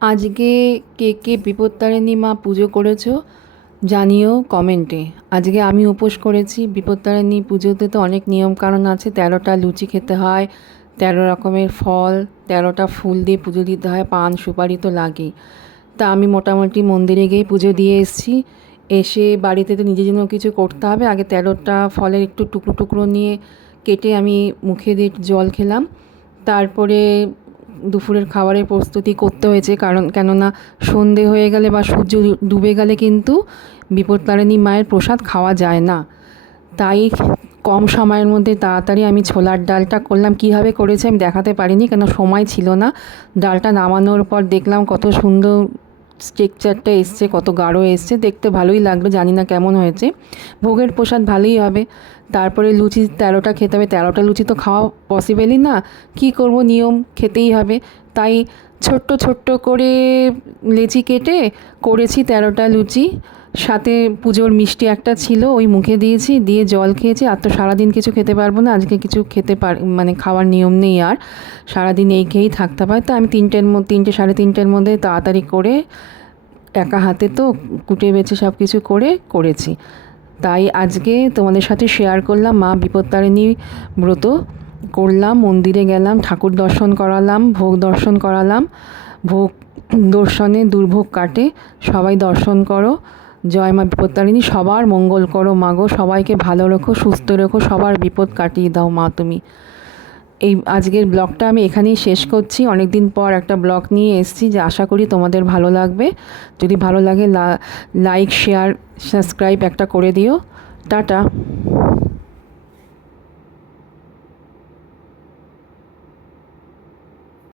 আজকে কে কে বিপত্তারিণী মা পুজো করেছো জানিও কমেন্টে। আজকে আমি উপোস করেছি। বিপত্তারিণী পুজোতে তো অনেক নিয়ম কানুন আছে। 13টা লুচি খেতে হয়, 13 রকমের ফল, 13টা ফুল দিয়ে পুজো দিতে হয়, পান সুপারি তো লাগেই। তা আমি মোটামুটি মন্দিরে গিয়ে পুজো দিয়ে এসেছি। এসে বাড়িতে তো নিজের জন্য কিছু করতে হবে। আগে 13টা ফলের একটু টুকরো টুকরো নিয়ে কেটে আমি মুখে দিয়ে একটু জল খেলাম। তারপরে দুপুরের খাবারের প্রস্তুতি করতে হয়েছে, কারণ কেননা সন্ধে হয়ে গেলে বা সূর্য ডুবে গেলে কিন্তু বিপত্তারিণী মায়ের প্রসাদ খাওয়া যায় না। তাই কম সময়ের মধ্যে তাড়াতাড়ি আমি ছোলার ডালটা করলাম। কীভাবে করেছি আমি দেখাতে পারিনি, কেন সময় ছিল না। ডালটা নামানোর পর দেখলাম কত সুন্দর স্ট্রাকচারটা এসছে, কত গাঢ় এসছে, দেখতে ভালোই লাগলো। জানি না কেমন হয়েছে, ভোগের প্রসাদ ভালোই হবে। তারপরে লুচি 13টা খেতে হবে। 13টা লুচি তো খাওয়া পসিবলই না, কি করব, নিয়ম খেতেই হবে। তাই ছোট্ট ছোট্ট করে লেচি কেটে করেছি 13টা লুচি। সাথে পুজোর মিষ্টি একটা ছিল, ওই মুখে দিয়েছি, দিয়ে জল খেয়েছি। আর তো সারাদিন কিছু খেতে পারবো না, আজকে কিছু খেতে মানে খাওয়ার নিয়ম নেই আর। সারাদিন এই খেয়েই থাকতে পারে। তো আমি 3টে সাড়ে 3টের মধ্যে তাড়াতাড়ি করে একা হাতে তো কুটে বেছে সব কিছু করেছি। তাই আজকে তোমাদের সাথে শেয়ার করলাম। মা বিপত্তারিণী ব্রত করলাম, মন্দিরে গেলাম, ঠাকুর দর্শন করালাম, ভোগ দর্শন করালাম। ভোগ দর্শনে দুর্ভোগ কাটে। সবাই দর্শন করো। জয় মা বিপত্তারিণী। সবার মঙ্গল করো মা গো, সবাইকে ভালো রেখো, সুস্থ রেখো, সবার বিপদ কাটিয়ে দাও মা তুমি। এই আজকের ব্লগটা আমি এখানেই শেষ করছি। অনেক দিন পর একটা ব্লগ নিয়ে এসেছি, যে আশা করি তোমাদের ভালো লাগবে। যদি ভালো লাগে লাইক শেয়ার সাবস্ক্রাইব একটা করে দিও। টাটা।